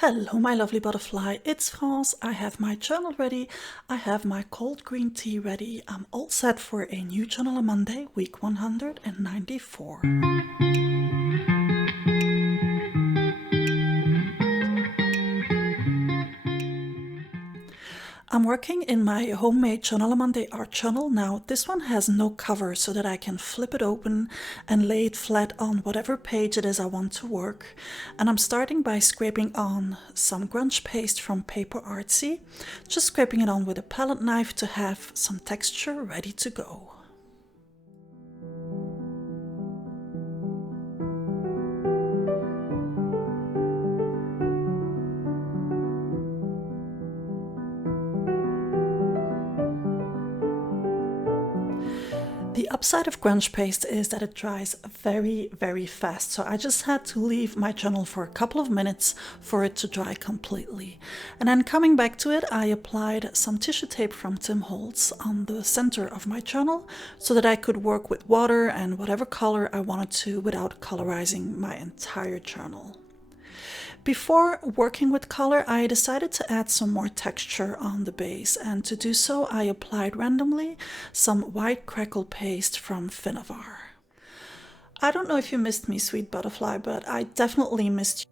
Hello my lovely butterfly, it's France. I have my journal ready, I have my cold green tea ready. I'm all set for a new journal on Monday, week 194. I'm working in my homemade Journal Monday art journal. Now this one has no cover so that I can flip it open and lay it flat on whatever page it is I want to work. And I'm starting by scraping on some grunge paste from Paper Artsy, just scraping it on with a palette knife to have some texture ready to go. The upside of grunge paste is that it dries very fast, so I just had to leave my journal for a couple of minutes for it to dry completely. And then coming back to it, I applied some tissue tape from Tim Holtz on the center of my journal so that I could work with water and whatever color I wanted to without colorizing my entire journal. Before working with color, I decided to add some more texture on the base, and to do so I applied randomly some white crackle paste from Finnavar. I don't know if you missed me, sweet butterfly, but I definitely missed you.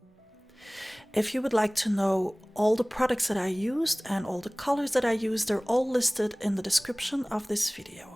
If you would like to know all the products that I used and all the colors that I used, they're all listed in the description of this video.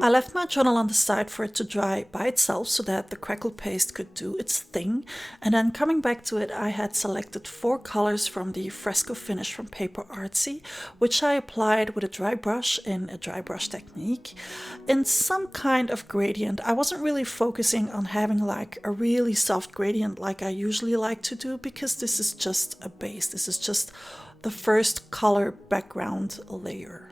I left my journal on the side for it to dry by itself so that the crackle paste could do its thing, and then coming back to it I had selected 4 colors from the fresco finish from Paper Artsy, which I applied with a dry brush in a dry brush technique in some kind of gradient. I wasn't really focusing on having like a really soft gradient like I usually like to do, because this is just a base, this is just the first color background layer.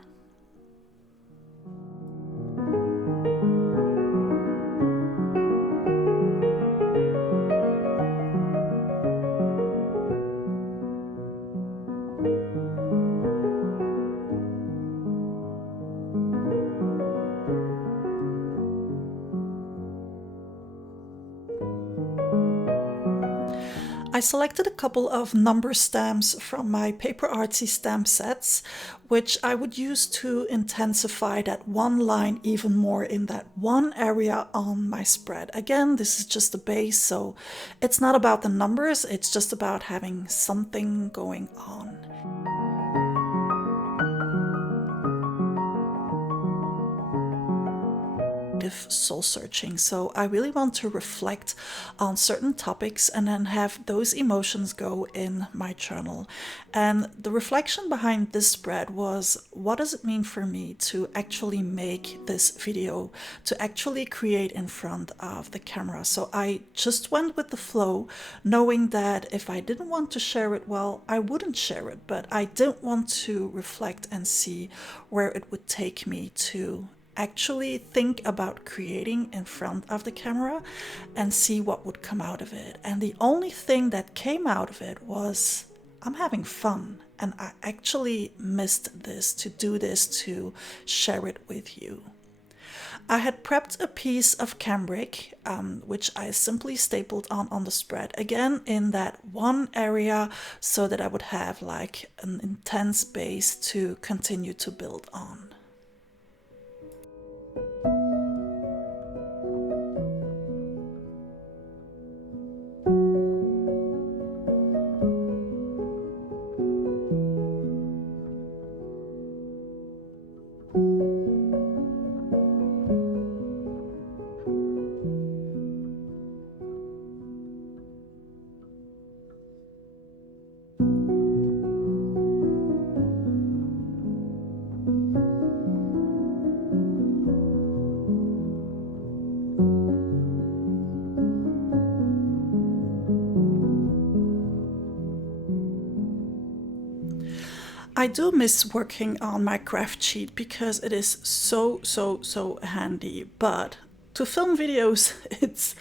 I selected a couple of number stamps from my Paper Artsy stamp sets, which I would use to intensify that one line even more in that one area on my spread. Again, this is just a base, so it's not about the numbers, it's just about having something going on. Soul searching, so I really want to reflect on certain topics and then have those emotions go in my journal. And the reflection behind this spread was, what does it mean for me to actually make this video, to actually create in front of the camera? So I just went with the flow, knowing that if I didn't want to share it, well, I wouldn't share it, but I didn't want to reflect and see where it would take me to actually think about creating in front of the camera and see what would come out of it. And the only thing that came out of it was, I'm having fun, and I actually missed this, to do this, to share it with you. I had prepped a piece of cambric, which I simply stapled on the spread, again in that one area, so that I would have like an intense base to continue to build on. I do miss working on my craft sheet because it is so handy, but to film videos it's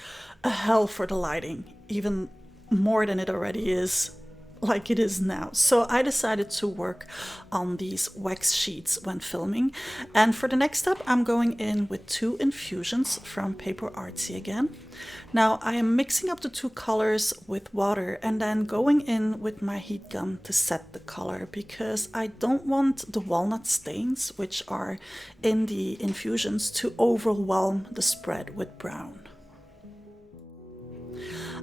a hell for the lighting, even more than it already is, like it is now. So I decided to work on these wax sheets when filming. And for the next step, I'm going in with 2 infusions from Paper Artsy again. Now I am mixing up the 2 colors with water and then going in with my heat gun to set the color, because I don't want the walnut stains, which are in the infusions, to overwhelm the spread with brown.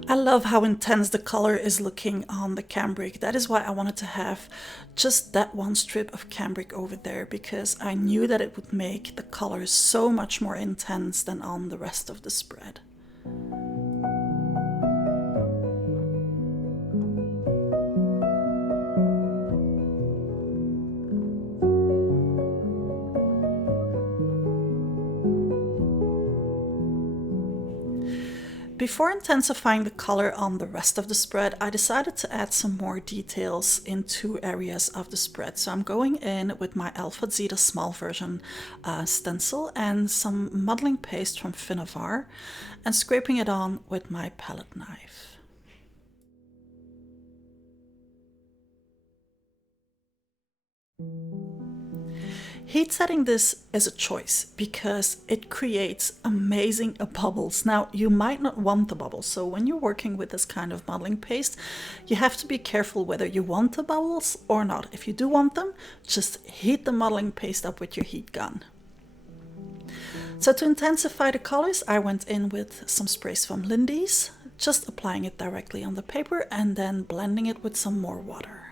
I love how intense the color is looking on the cambric. That is why I wanted to have just that one strip of cambric over there, because I knew that it would make the colors so much more intense than on the rest of the spread. Before intensifying the color on the rest of the spread, I decided to add some more details in 2 areas of the spread. So I'm going in with my Alpha Zeta small version stencil and some modeling paste from Finnavar and scraping it on with my palette knife. Heat setting this is a choice because it creates amazing bubbles. Now, you might not want the bubbles, so when you're working with this kind of modeling paste, you have to be careful whether you want the bubbles or not. If you do want them, just heat the modeling paste up with your heat gun. So to intensify the colors, I went in with some sprays from Lindy's, just applying it directly on the paper and then blending it with some more water.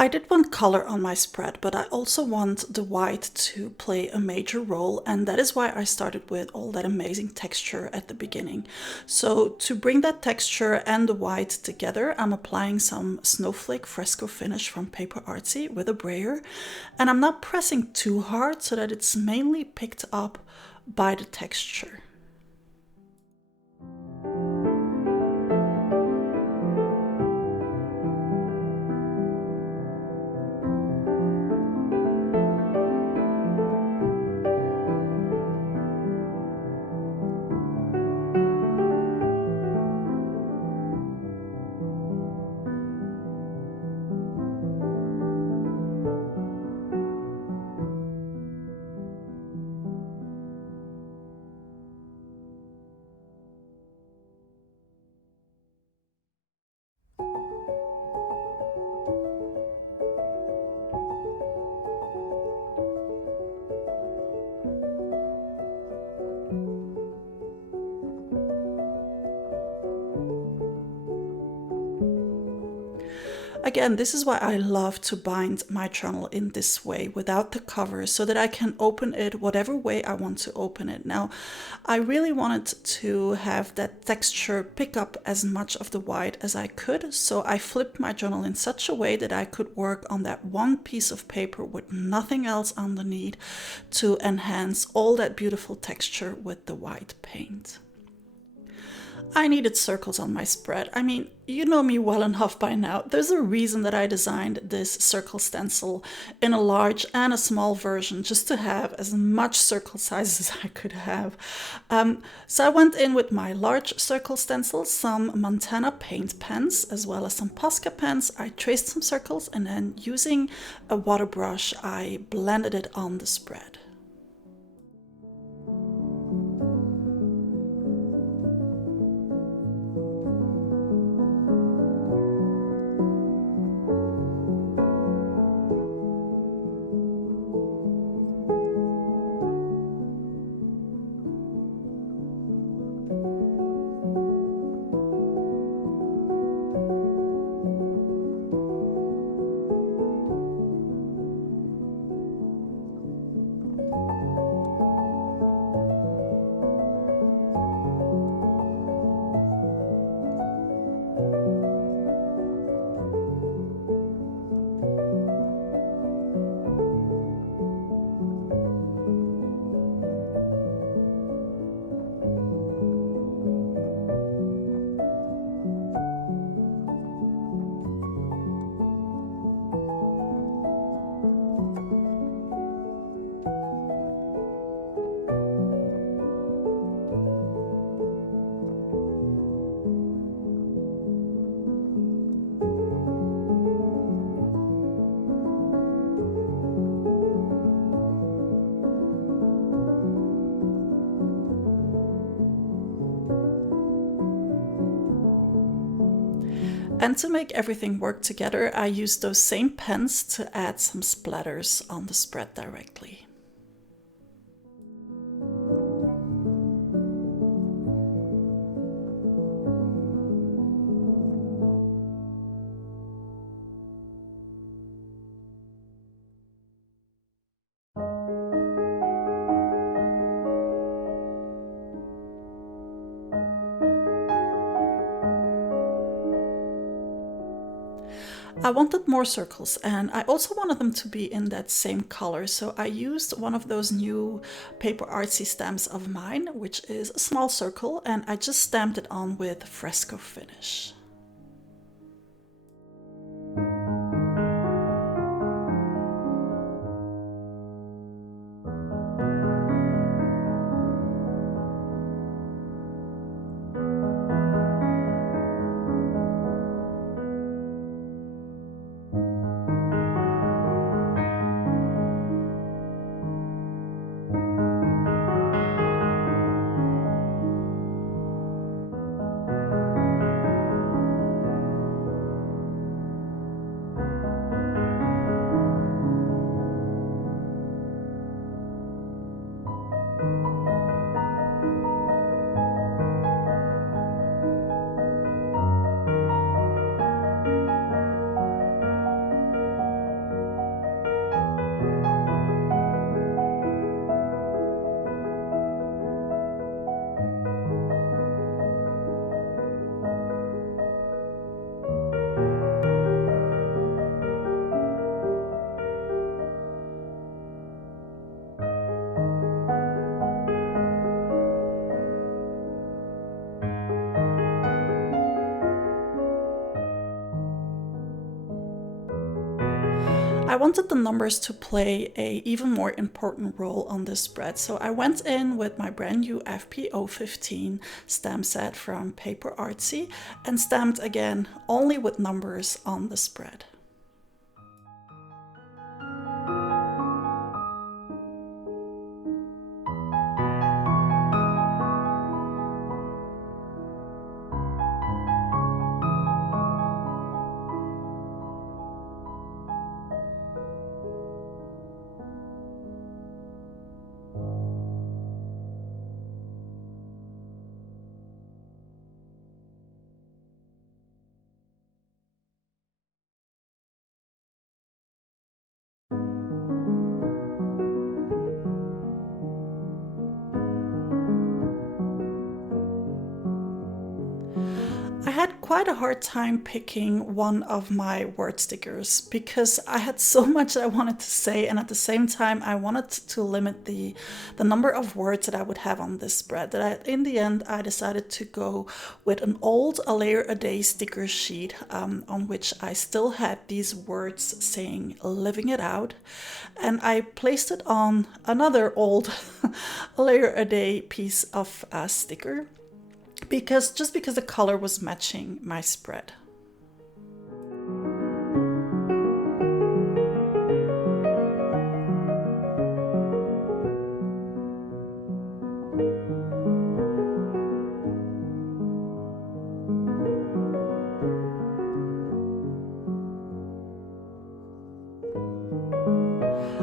I did want color on my spread, but I also want the white to play a major role, and that is why I started with all that amazing texture at the beginning. So to bring that texture and the white together, I'm applying some snowflake fresco finish from Paper Artsy with a brayer, and I'm not pressing too hard so that it's mainly picked up by the texture. Again, this is why I love to bind my journal in this way without the cover, so that I can open it whatever way I want to open it. Now, I really wanted to have that texture pick up as much of the white as I could, so I flipped my journal in such a way that I could work on that one piece of paper with nothing else underneath to enhance all that beautiful texture with the white paint. I needed circles on my spread. I mean, you know me well enough by now. There's a reason that I designed this circle stencil in a large and a small version, just to have as much circle size as I could have. So I went in with my large circle stencil, some Montana paint pens, as well as some Posca pens. I traced some circles and then using a water brush, I blended it on the spread. And to make everything work together, I used those same pens to add some splatters on the spread directly. I wanted more circles, and I also wanted them to be in that same color, so I used one of those new paper artsy stamps of mine, which is a small circle, and I just stamped it on with fresco finish. I wanted the numbers to play a even more important role on this spread, so I went in with my brand new FP015 stamp set from Paper Artsy and stamped again only with numbers on the spread. I had quite a hard time picking one of my word stickers because I had so much I wanted to say, and at the same time I wanted to limit the number of words that I would have on this spread. In the end I decided to go with an old A Layer a Day sticker sheet on which I still had these words saying "living it out," and I placed it on another old A Layer a Day piece of sticker, because the color was matching my spread.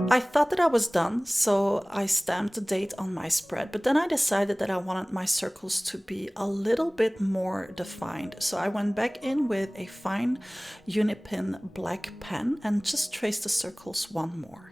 I thought that I was done, so I stamped the date on my spread, but then I decided that I wanted my circles to be a little bit more defined. So I went back in with a fine Unipin black pen and just traced the circles one more.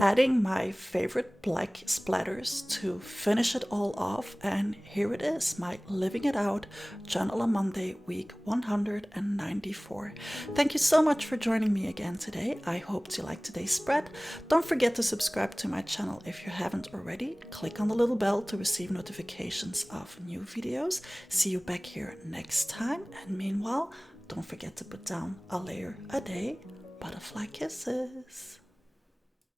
Adding my favorite black splatters to finish it all off, and here it is, my Living It Out Journal on Monday, week 194. Thank you so much for joining me again today. I hope you liked today's spread. Don't forget to subscribe to my channel if you haven't already. Click on the little bell to receive notifications of new videos. See you back here next time, and meanwhile, don't forget to put down a layer a day. Butterfly kisses.